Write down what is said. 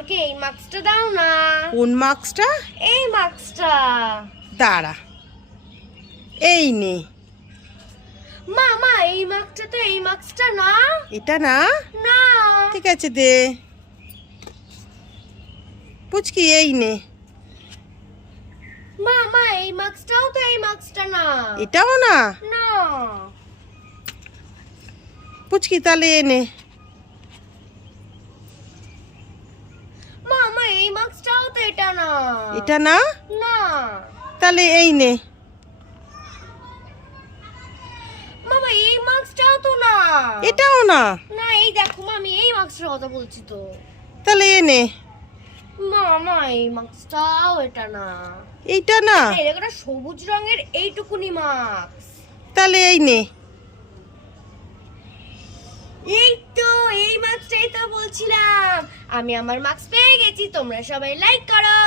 আমাকে এই মাস্কটা দাও না। কোন মাস্কটা? এই মাস্কটা। দাঁড়া, এই নে। মা মা এই মাস্কটা তো এই মাস্কটা না। এটা না? না। ঠিক আছে দে। পুচকি এই নে। মা মা এই মাস্কটাও তো এই মাস্কটা না। এটাও না? না। পুচকি তাহলে এ নে। মা মা এই মাস্কটাও তো এটা না। এটা না? না। তাহলে এই নে। মামা এই মাস্কটাও তো না। এটাও না? না এই দেখো মা, আমি এই মাস্কটার কথা বলছি তো। তাহলে এ নে। মামা এই মাস্কটাও এটা না। এইটা না? এই দেখো একটা সবুজ রঙের এইটুকুনি মাস্ক। তাহলে এই নে। এই তো এই মাস্কটাই তো বলছিলাম। আমি আমার মাস্ক পেয়ে গেছি, তোমরা সবাই লাইক করো।